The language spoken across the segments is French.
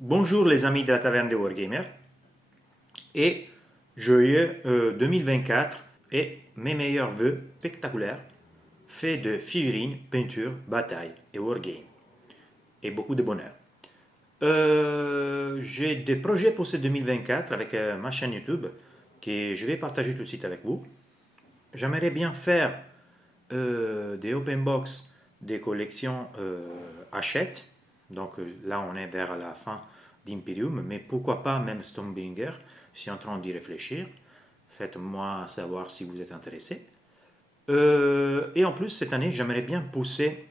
Bonjour les amis de la taverne des Wargamers et joyeux 2024 et mes meilleurs vœux spectaculaires faits de figurines, peintures, batailles et wargames et beaucoup de bonheur. J'ai des projets pour ce 2024 avec ma chaîne YouTube que je vais partager tout de suite avec vous. J'aimerais bien faire des open box des collections Hachette. Donc là, on est vers la fin d'Imperium, mais pourquoi pas même Stormbringer. Je suis en train d'y réfléchir. Faites-moi savoir si vous êtes intéressé. Et en plus, cette année, j'aimerais bien pousser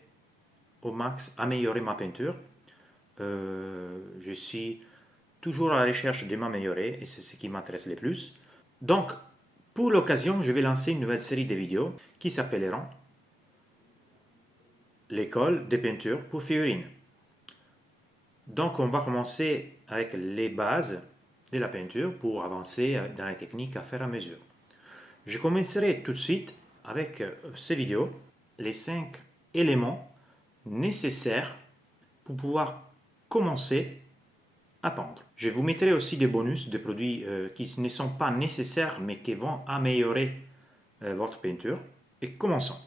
au max, améliorer ma peinture. Je suis toujours à la recherche de m'améliorer et c'est ce qui m'intéresse le plus. Donc, pour l'occasion, je vais lancer une nouvelle série de vidéos qui s'appelleront l'école des peintures pour figurines. Donc on va commencer avec les bases de la peinture pour avancer dans les techniques à faire à mesure. Je commencerai tout de suite avec ces vidéos, les 5 éléments nécessaires pour pouvoir commencer à peindre. Je vous mettrai aussi des bonus de produits qui ne sont pas nécessaires mais qui vont améliorer votre peinture. Et commençons.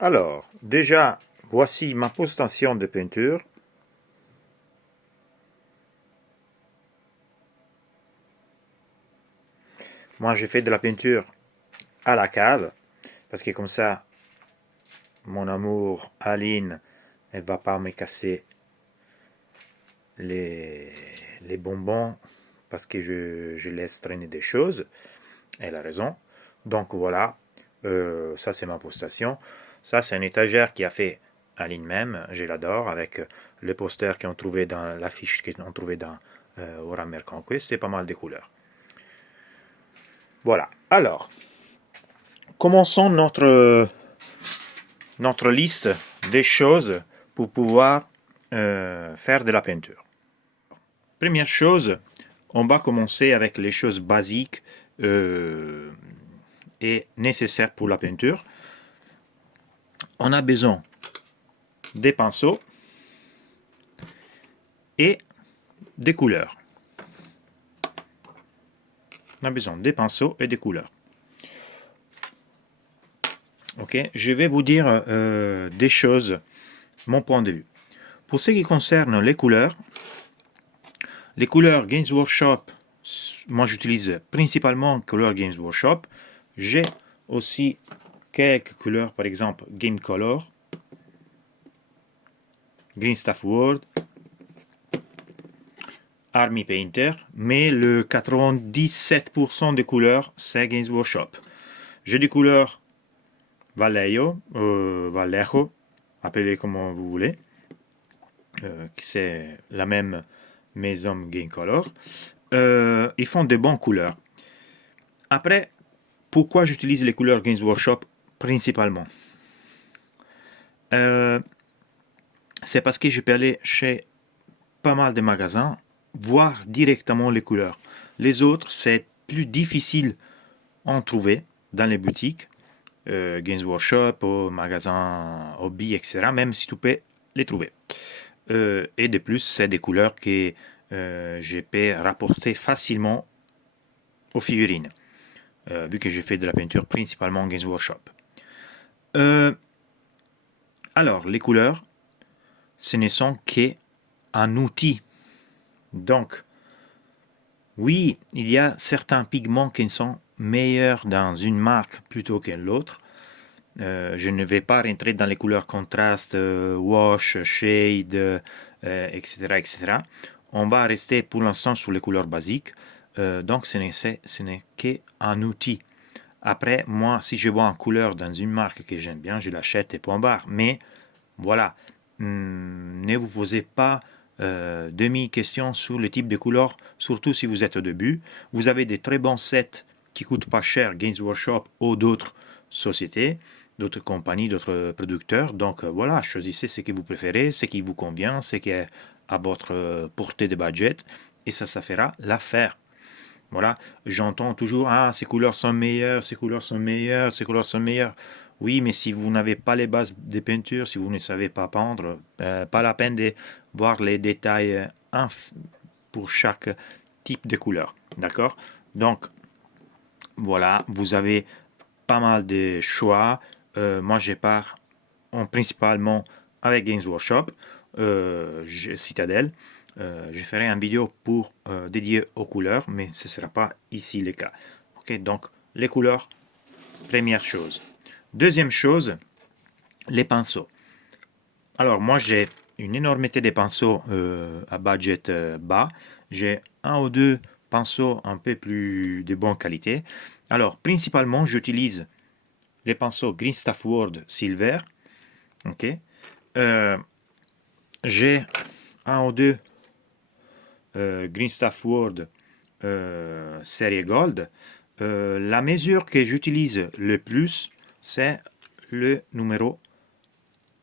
Alors, déjà, voici ma position de peinture. Moi, j'ai fait de la peinture à la cave, parce que comme ça, mon amour Aline, elle va pas me casser les, les bonbons, parce que je laisse traîner des choses. Elle a raison. Donc voilà, ça c'est ma postation. Ça c'est une étagère qui a fait Aline même, je l'adore, avec les posters qu'ils ont trouvé dans l'affiche qu'ils ont trouvé dans Warhammer Conquest, c'est pas mal de couleurs. Voilà, alors, commençons notre liste des choses pour pouvoir faire de la peinture. Première chose, on va commencer avec les choses basiques et nécessaires pour la peinture. On a besoin des pinceaux et des couleurs. On a besoin des pinceaux et des couleurs. Ok, je vais vous dire des choses, mon point de vue. Pour ce qui concerne les couleurs Games Workshop, moi j'utilise principalement couleurs Games Workshop. J'ai aussi quelques couleurs, par exemple Game Color, Green Stuff World, Army Painter, mais le 97% des couleurs c'est Games Workshop. J'ai des couleurs Vallejo, appelez comme vous voulez, c'est la même maison Game Color. Ils font de bonnes couleurs. Après, pourquoi j'utilise les couleurs Games Workshop principalement? C'est parce que je peux aller chez pas mal de magasins, voir directement les couleurs. Les autres, c'est plus difficile à en trouver dans les boutiques, Games Workshop, au magasin Hobby, etc., même si tu peux les trouver. Et de plus, c'est des couleurs que je peux rapporter facilement aux figurines, vu que j'ai fait de la peinture principalement en Games Workshop. Alors, les couleurs, ce ne sont qu'un outil. Donc, oui, il y a certains pigments qui sont meilleurs dans une marque plutôt que l'autre. Je ne vais pas rentrer dans les couleurs contraste, wash, shade, etc., etc. On va rester pour l'instant sur les couleurs basiques. Donc, ce n'est qu'un outil. Après, moi, si je vois une couleur dans une marque que j'aime bien, je l'achète et point barre. Mais voilà, ne vous posez pas demi-questions sur le type de couleur, surtout si vous êtes au début. Vous avez des très bons sets qui coûtent pas cher, Games Workshop ou d'autres sociétés, d'autres compagnies, d'autres producteurs. Donc voilà, choisissez ce que vous préférez, ce qui vous convient, ce qui est à votre portée de budget, et ça fera l'affaire. Voilà, j'entends toujours, ah, ces couleurs sont meilleures, ces couleurs sont meilleures, ces couleurs sont meilleures. Oui, mais si vous n'avez pas les bases des peintures, si vous ne savez pas peindre, pas la peine de voir les détails pour chaque type de couleur. D'accord? Donc, voilà, vous avez pas mal de choix. Moi, je pars principalement avec Games Workshop, Citadel. Je ferai une vidéo pour dédiée aux couleurs, mais ce ne sera pas ici le cas. Ok, donc les couleurs, première chose. Deuxième chose, les pinceaux. Alors moi j'ai une énormité de pinceaux à budget bas. J'ai un ou deux pinceaux un peu plus de bonne qualité. Alors principalement j'utilise les pinceaux Green Stuff World Silver. Ok. J'ai un ou deux Green Stuff World série Gold. La mesure que j'utilise le plus, c'est le numéro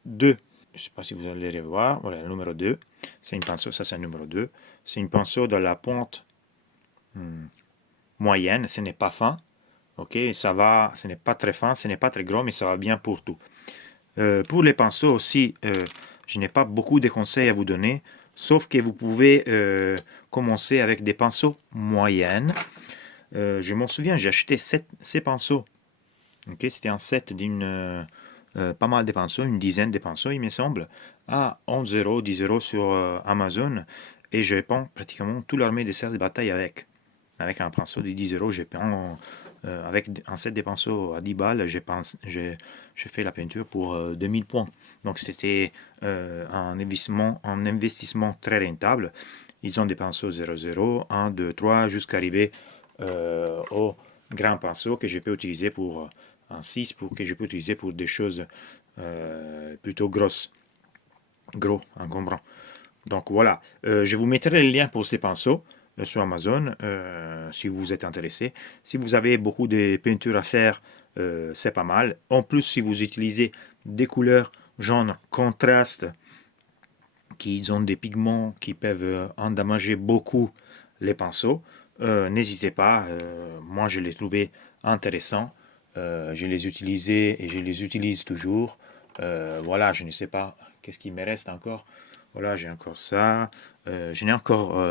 2. Je ne sais pas si vous allez le voir. Voilà, le numéro 2. C'est une pinceau, ça c'est le numéro 2. C'est une pinceau de la pointe moyenne, ce n'est pas fin. Ok, ça va, ce n'est pas très fin, ce n'est pas très gros, mais ça va bien pour tout. Pour les pinceaux aussi, je n'ai pas beaucoup de conseils à vous donner, sauf que vous pouvez commencer avec des pinceaux moyennes. Je m'en souviens, j'ai acheté ces pinceaux. Okay, c'était un set d'une pas mal de pinceaux, une dizaine de pinceaux, il me semble, à 11 euros, 10 euros sur Amazon. Et je peins pratiquement tout l'armée des serres de bataille avec. Avec un pinceau de 10 euros, j'ai peint avec un set de pinceaux à 10 balles, j'ai fait la peinture pour 2000 points. Donc c'était un investissement très rentable. Ils ont des pinceaux 0,0, 1, 2, 3, jusqu'à arriver au grand pinceau que je peux utiliser pour un 6, que je peux utiliser pour des choses plutôt grosses. Gros, encombrant. Donc voilà, je vous mettrai le lien pour ces pinceaux sur Amazon si vous êtes intéressé. Si vous avez beaucoup de peintures à faire, c'est pas mal. En plus, si vous utilisez des couleurs genre contraste, qui ont des pigments qui peuvent endommager beaucoup les pinceaux, n'hésitez pas. Moi, je les trouvais intéressants. Je les utilisais et je les utilise toujours. Voilà, je ne sais pas qu'est-ce qui me reste encore. Voilà, j'ai encore ça. J'en ai encore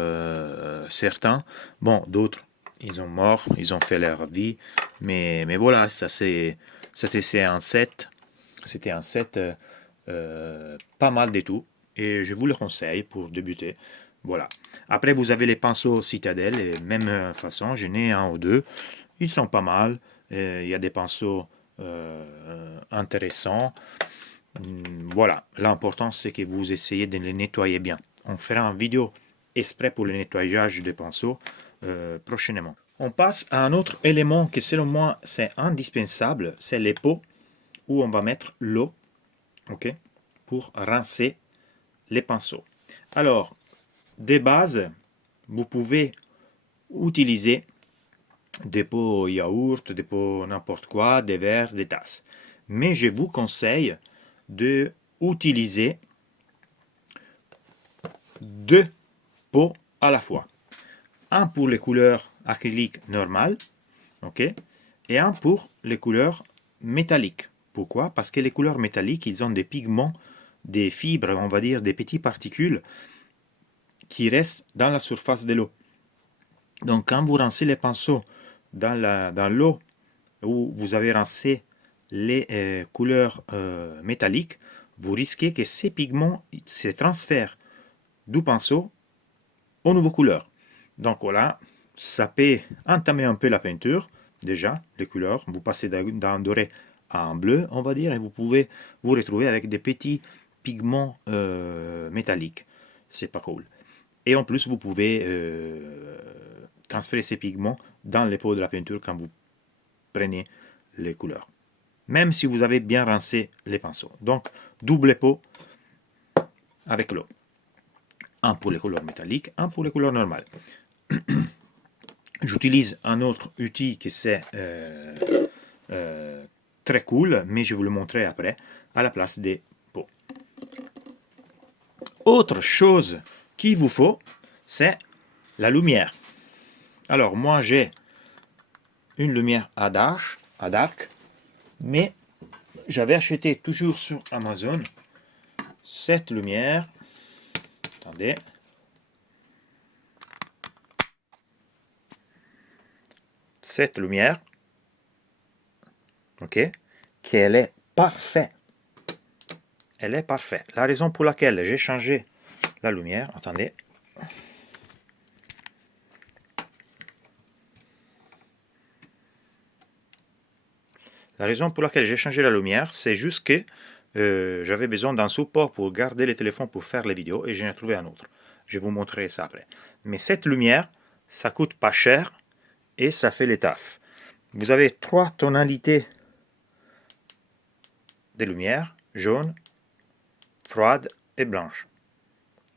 certains. Bon, d'autres, ils ont mort, ils ont fait leur vie. Mais voilà, c'est un set. C'était un set pas mal de tout. Et je vous le conseille pour débuter. Voilà. Après, vous avez les pinceaux Citadel, et même façon, j'en ai un ou deux. Ils sont pas mal. Il y a des pinceaux intéressants. Voilà. L'important, c'est que vous essayez de les nettoyer bien. On fera une vidéo exprès pour le nettoyage des pinceaux prochainement. On passe à un autre élément qui, selon moi, c'est indispensable. C'est les pots où on va mettre l'eau, ok, pour rincer les pinceaux. Alors, des bases, vous pouvez utiliser des pots yaourt, des pots n'importe quoi, des verres, des tasses. Mais je vous conseille de utiliser deux pots à la fois. Un pour les couleurs acryliques normales, ok, et un pour les couleurs métalliques. Pourquoi? Parce que les couleurs métalliques, ils ont des pigments, des fibres, on va dire, des petites particules qui restent dans la surface de l'eau. Donc quand vous rincez les pinceaux dans l'eau où vous avez rincé les couleurs métalliques, vous risquez que ces pigments se transfèrent du pinceau aux nouvelles couleurs. Donc voilà, ça peut entamer un peu la peinture, déjà, les couleurs. Vous passez d'un doré à un bleu, on va dire, et vous pouvez vous retrouver avec des petits pigments métalliques. C'est pas cool. Et en plus, vous pouvez transférer ces pigments dans les pots de la peinture quand vous prenez les couleurs. Même si vous avez bien rincé les pinceaux. Donc, double pot avec l'eau. Un pour les couleurs métalliques, un pour les couleurs normales. J'utilise un autre outil qui c'est très cool, mais je vous le montrerai après, à la place des pots. Autre chose qu'il vous faut, c'est la lumière. Alors, moi, j'ai une lumière à dark, mais j'avais acheté toujours sur Amazon cette lumière. Attendez. Cette lumière, ok, qu'elle est parfaite. Elle est parfaite. La raison pour laquelle j'ai changé la lumière, attendez. La raison pour laquelle j'ai changé la lumière, c'est juste que j'avais besoin d'un support pour garder les téléphones pour faire les vidéos et j'en ai trouvé un autre. Je vais vous montrer ça après. Mais cette lumière, ça coûte pas cher et ça fait le taf. Vous avez 3 tonalités de lumière, jaune, froide et blanche.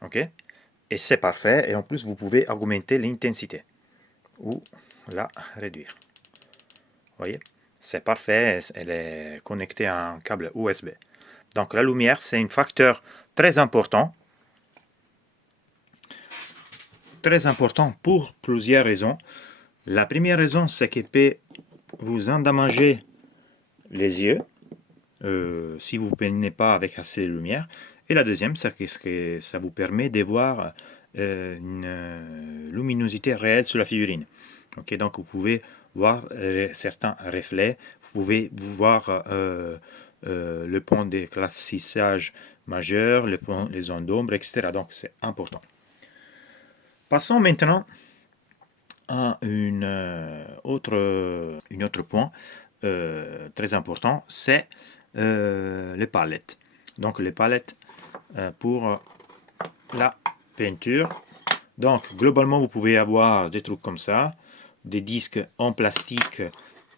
Ok? Et c'est parfait. Et en plus, vous pouvez augmenter l'intensité ou la réduire. Vous voyez? C'est parfait. Elle est connectée à un câble USB. Donc la lumière, c'est un facteur très important. Très important pour plusieurs raisons. La première raison, c'est qu'elle peut vous endommager les yeux si vous ne peignez pas avec assez de lumière. Et la deuxième, c'est que ça vous permet de voir une luminosité réelle sur la figurine. Okay, donc vous pouvez voir certains reflets, vous pouvez voir le point d'éclaircissage majeur, les zones d'ombre, etc. Donc c'est important. Passons maintenant à une autre point très important, c'est les palettes. Donc les palettes pour la peinture. Donc globalement vous pouvez avoir des trucs comme ça, des disques en plastique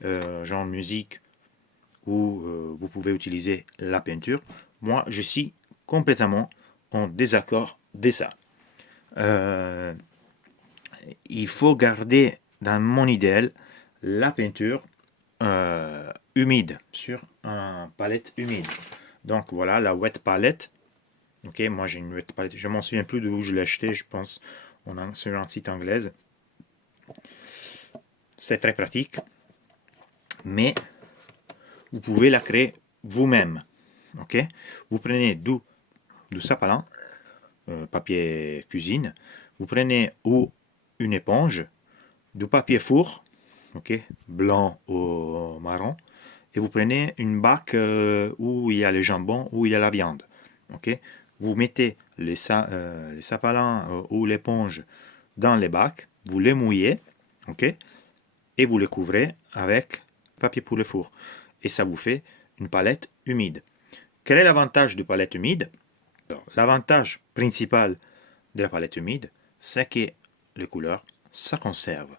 genre musique où vous pouvez utiliser la peinture. Moi je suis complètement en désaccord de ça. Il faut garder dans mon idéal la peinture humide sur un palette humide. Donc voilà la wet palette. Ok, moi j'ai une wet palette. Je m'en souviens plus d'où je l'ai acheté. Je pense sur un site anglais. C'est très pratique, mais vous pouvez la créer vous-même. Ok, vous prenez du sapalin, papier cuisine. Vous prenez ou une éponge, du papier four, ok, blanc ou marron, et vous prenez une bac où il y a le jambon, où il y a la viande. Ok, vous mettez les sapalins ou l'éponge dans les bacs, vous les mouillez, ok, et vous les couvrez avec papier pour le four. Et ça vous fait une palette humide. Quel est l'avantage de palette humide? L'avantage principal de la palette humide, c'est que les couleurs, ça conserve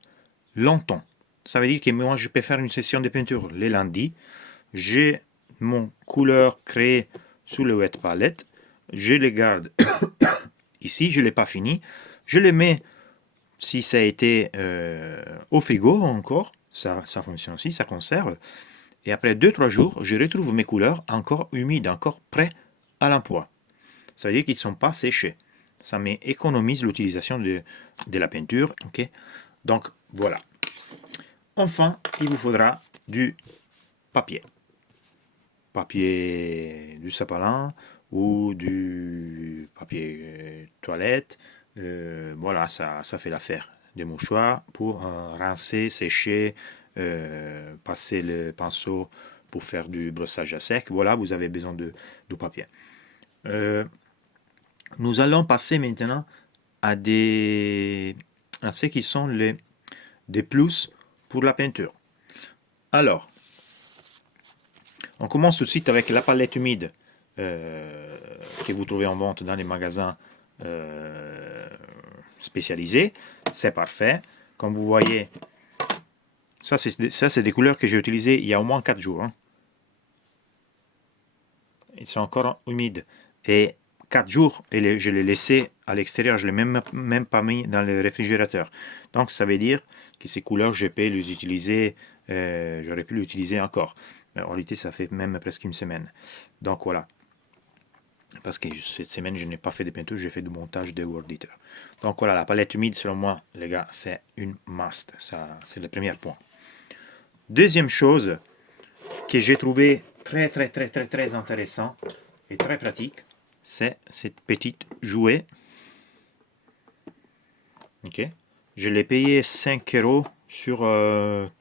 longtemps. Ça veut dire que moi, je peux faire une session de peinture les lundis. J'ai mon couleur créée sous le wet palette. Je les garde ici, je ne l'ai pas fini. Je les mets, si ça a été au frigo encore, ça fonctionne aussi, ça conserve. Et après 2-3 jours, je retrouve mes couleurs encore humides, encore prêts à l'emploi. Ça veut dire qu'ils ne sont pas séchés. Ça m'économise l'utilisation de la peinture. Okay, donc voilà. Enfin, il vous faudra du papier. Papier du sapalin ou du papier toilette. Voilà, ça fait l'affaire. Des mouchoirs pour rincer, sécher, passer le pinceau pour faire du brossage à sec. Voilà, vous avez besoin de papier. Nous allons passer maintenant à ce qui sont des plus pour la peinture. Alors, on commence tout de suite avec la palette humide que vous trouvez en vente dans les magasins spécialisés. C'est parfait. Comme vous voyez, ça c'est des couleurs que j'ai utilisées il y a au moins 4 jours. Hein. Ils sont encore humides. Et 4 jours, et je les laissé à l'extérieur. Je ne l'ai même pas mis dans le réfrigérateur. Donc ça veut dire que ces couleurs, je peux les utiliser. J'aurais pu les utiliser encore. Mais en réalité, ça fait même presque une semaine. Donc voilà. Parce que cette semaine, je n'ai pas fait de peinture, j'ai fait du montage de WordEditor. Donc voilà, la palette humide, selon moi, les gars, c'est une must. Ça, c'est le premier point. Deuxième chose que j'ai trouvé très très très très très intéressant et très pratique, c'est cette petite jouet. Ok. Je l'ai payé 5 € sur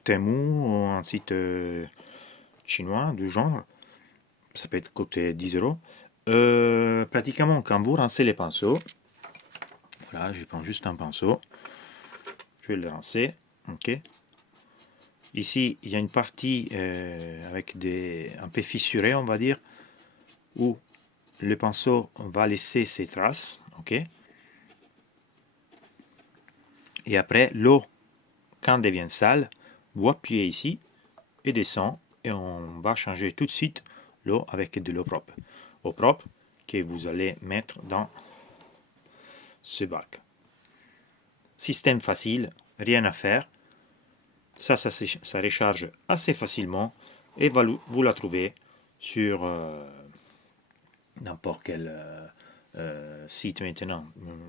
Temu, un site chinois du genre. Ça peut être coûté 10 €. Pratiquement, quand vous rincez les pinceaux, voilà, je prends juste un pinceau, je vais le rincer. Ok. Ici, il y a une partie avec un peu fissurée, on va dire, où le pinceau va laisser ses traces. Ok. Et après, l'eau, quand elle devient sale, vous appuyez ici et descend. Et on va changer tout de suite l'eau avec de l'eau propre. Eau propre que vous allez mettre dans ce bac. Système facile, rien à faire. Ça recharge assez facilement et vous la trouvez sur n'importe quel site maintenant.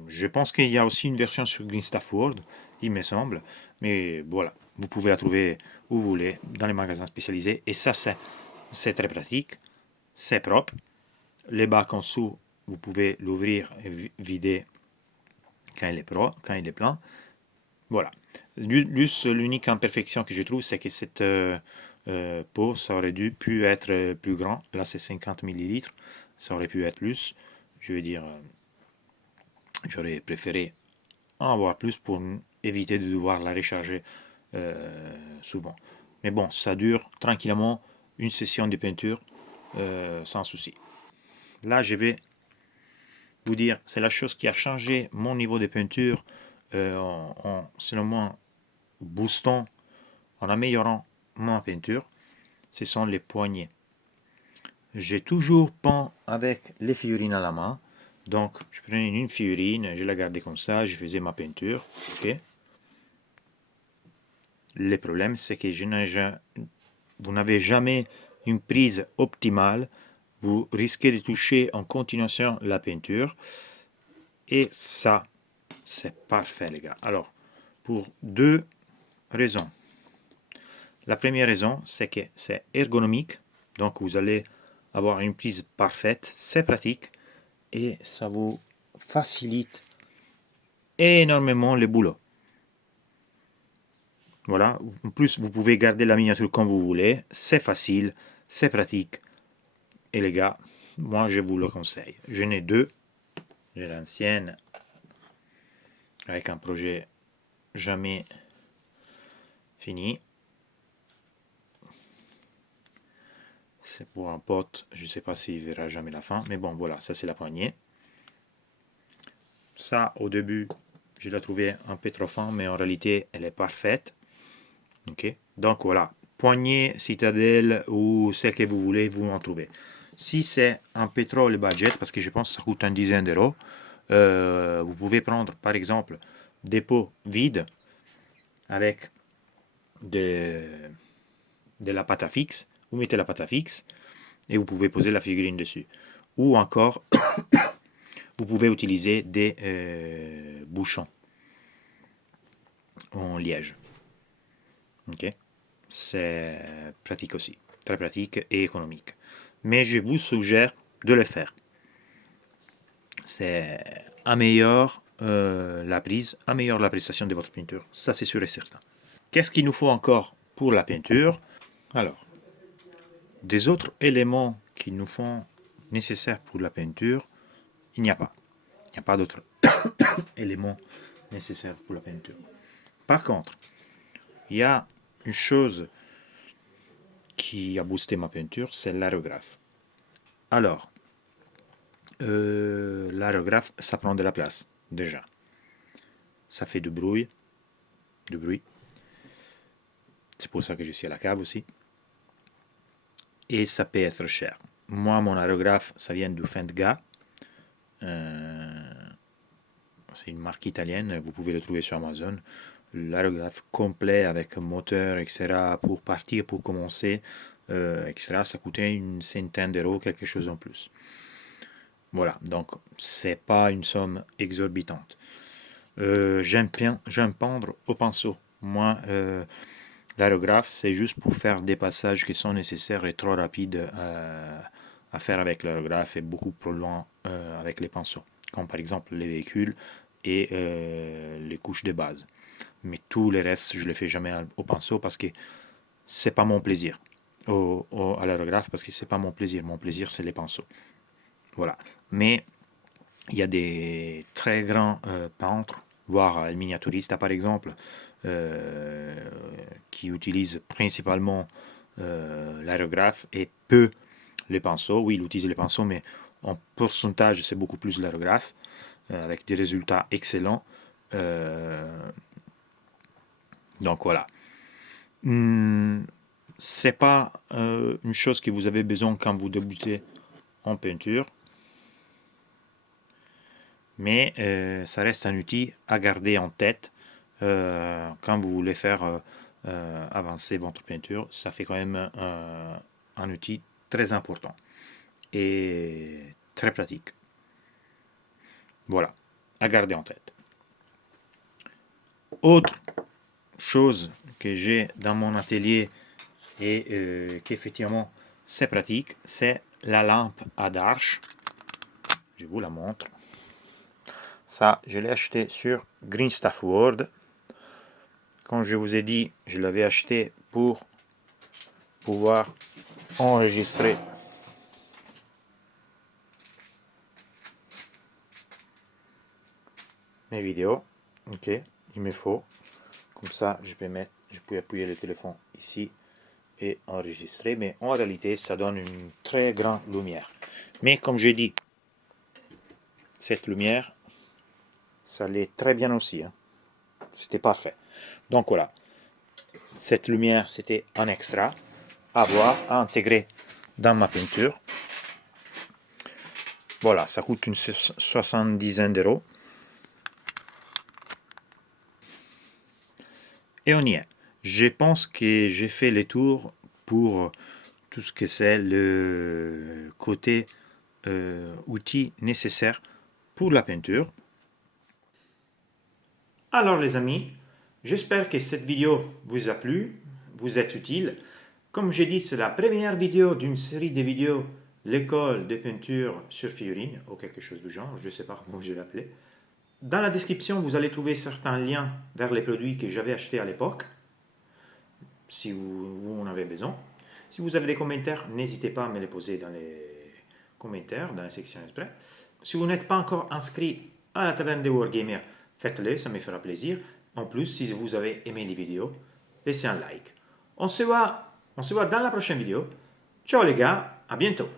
Je pense qu'il y a aussi une version sur Green Stuff World, il me semble. Mais voilà, vous pouvez la trouver où vous voulez, dans les magasins spécialisés. Et ça, c'est très pratique, c'est propre. Les bacs en dessous, vous pouvez l'ouvrir et vider quand il est plein. Voilà. L'unique imperfection que je trouve, c'est que cette pot, ça aurait dû pu être plus grand. Là, c'est 50 millilitres. Ça aurait pu être plus. Je veux dire, j'aurais préféré en avoir plus pour éviter de devoir la recharger souvent. Mais bon, ça dure tranquillement une session de peinture sans souci. Là, je vais vous dire, c'est la chose qui a changé mon niveau de peinture selon moi, boostant, en améliorant ma peinture, ce sont les poignets. J'ai toujours peint avec les figurines à la main. Donc, je prenais une figurine, je la gardais comme ça, je faisais ma peinture. Okay. Le problème, c'est que vous n'avez jamais une prise optimale. Vous risquez de toucher en continuation la peinture. Et ça, c'est parfait, les gars. Alors, pour deux raisons. La première raison, c'est que c'est ergonomique. Donc, vous allez avoir une prise parfaite. C'est pratique. Et ça vous facilite énormément le boulot. Voilà. En plus, vous pouvez garder la miniature comme vous voulez. C'est facile. C'est pratique. Et les gars, moi, je vous le conseille. J'en ai deux. J'ai l'ancienne avec un projet jamais fini. C'est pour un pote, je ne sais pas s'il verra jamais la fin, mais bon, voilà, ça c'est la poignée. Ça, au début, je l'ai trouvé un peu trop fin, mais en réalité, elle est parfaite. Ok, donc voilà, poignée, citadelle ou celle que vous voulez, vous en trouvez. Si c'est un peu trop le budget, parce que je pense que ça coûte une dizaine d'euros, vous pouvez prendre par exemple des pots vides avec de la pâte à fixe. Vous mettez la pâte à fixe et vous pouvez poser la figurine dessus. Ou encore, vous pouvez utiliser des bouchons en liège. Ok, c'est pratique aussi, très pratique et économique. Mais je vous suggère de le faire. C'est améliore la prise, améliore la prestation de votre peinture. Ça, c'est sûr et certain. Qu'est-ce qu'il nous faut encore pour la peinture? Alors, des autres éléments qui nous font nécessaires pour la peinture, il n'y a pas. Il n'y a pas d'autres éléments nécessaires pour la peinture. Par contre, il y a une chose qui a boosté ma peinture, c'est l'aérographe. Alors, l'aérographe, ça prend de la place, déjà. Ça fait du bruit. C'est pour ça que je suis à la cave aussi. Et ça peut être cher. Moi, mon aérographe, ça vient du Fendga. C'est une marque italienne, vous pouvez le trouver sur Amazon. L'aérographe complet avec moteur, etc. pour partir, pour commencer, etc. Ça coûtait une centaine d'euros, quelque chose en plus. Voilà, donc c'est pas une somme exorbitante. J'aime peindre au pinceau. Moi, L'aérographe, c'est juste pour faire des passages qui sont nécessaires et trop rapides à faire avec l'aérographe et beaucoup plus loin avec les pinceaux, comme par exemple les véhicules et les couches de base. Mais tout le reste, je ne le fais jamais au pinceau parce que c'est pas mon plaisir. À l'aérographe parce que c'est pas mon plaisir. Mon plaisir, c'est les pinceaux. Voilà. Mais il y a des très grands peintres, voire miniaturistes par exemple, qui utilisent principalement l'aérographe et peu les pinceaux. Oui, ils utilisent les pinceaux, mais en pourcentage, c'est beaucoup plus l'aérographe, avec des résultats excellents. Donc voilà. C'est pas une chose que vous avez besoin quand vous débutez en peinture, mais ça reste un outil à garder en tête quand vous voulez faire avancer votre peinture. Ça fait quand même un outil très important et très pratique. Voilà, à garder en tête. Autre chose que j'ai dans mon atelier et qu'effectivement c'est pratique, c'est la lampe à Darche. Je vous la montre. Ça, je l'ai acheté sur Green Stuff World. Comme je vous ai dit, je l'avais acheté pour pouvoir enregistrer mes vidéos. Ok, il me faut. Comme ça, je peux appuyer le téléphone ici et enregistrer. Mais en réalité, ça donne une très grande lumière. Mais comme j'ai dit, cette lumière, ça l'est très bien aussi. Hein. C'était parfait. Donc voilà. Cette lumière, c'était un extra à voir, à intégrer dans ma peinture. Voilà, ça coûte une 70 d'euros. Et on y est. Je pense que j'ai fait les tours pour tout ce que c'est le côté outil nécessaire pour la peinture. Alors les amis, j'espère que cette vidéo vous a plu, vous est utile. Comme j'ai dit, c'est la première vidéo d'une série de vidéos l'école de peinture sur figurine, ou quelque chose du genre, je ne sais pas comment je vais l'appeler. Dans la description, vous allez trouver certains liens vers les produits que j'avais achetés à l'époque, si vous en avez besoin. Si vous avez des commentaires, n'hésitez pas à me les poser dans les commentaires, dans la section exprès. Si vous n'êtes pas encore inscrit à la taverne des Wargamers, faites-le, ça me fera plaisir. En plus, si vous avez aimé les vidéos, laissez un like. On se voit dans la prochaine vidéo. Ciao les gars, à bientôt.